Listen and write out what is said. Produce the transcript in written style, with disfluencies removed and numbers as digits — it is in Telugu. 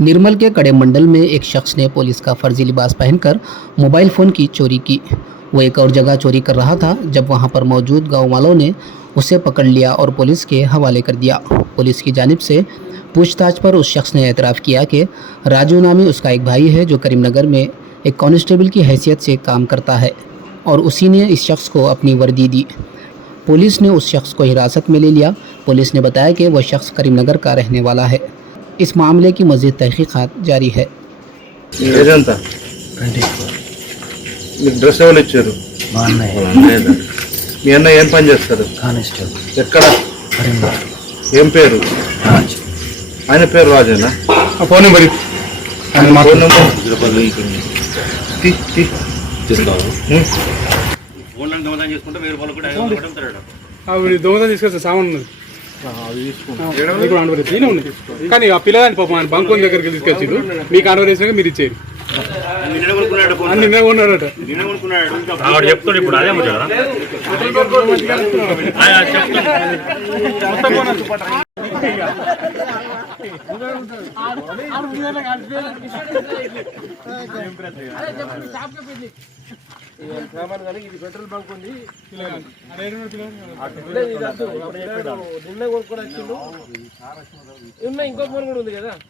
निर्मल के कड़े मंडल में एक शख्स ने पुलिस का फर्जी लिबास पहनकर मोबाइल फ़ोन की चोरी की। वो एक और जगह चोरी कर रहा था जब वहां पर मौजूद गांव वालों ने उसे पकड़ लिया और पुलिस के हवाले कर दिया। पुलिस की जानिब से पूछताछ पर उस शख्स ने एतराफ़ किया कि राजू नामी उसका एक भाई है जो करीमनगर में एक कांस्टेबल की हैसियत से काम करता है और उसी ने इस शख्स को अपनी वर्दी दी। पुलिस ने उस शख्स को हिरासत में ले लिया। पुलिस ने बताया कि वह शख्स करीमनगर का रहने वाला है। इस मामले की मज़ीद तहकीकात जारी है। ఏజంతా మీకు డ్రెస్ ఎవరు ఇచ్చారు? మా అన్నయ్య లేదా మీ అన్న ఏం పని చేస్తారు? కానిస్టేబుల్ ఎక్కడ? కరీంనగర్ ఏం పేరు? రాజ్. ఆయన పేరు రాజేనా? ఫోన్ నెంబర్ ఫోన్ నెంబర్ దొంగతనం తీసుకొస్తా సామాన్ ఉన్నది ఇప్పుడు ఆండవర్ వేసి ఉన్నాయి కానీ ఆ పిల్లగాని పాపం ఆయన బంకోని దగ్గరికి తీసుకొచ్చిండు. మీకు ఆండవర్ వేసినాక మీరు ఇచ్చేది నిన్న కొన్నాడట. చెప్తాడు ఇప్పుడు అదే పెట్రోల్ బంక్ ఉంది నిన్న కొనుక్కొని వచ్చిండు. ఇంకో ఫోన్ కూడా ఉంది కదా.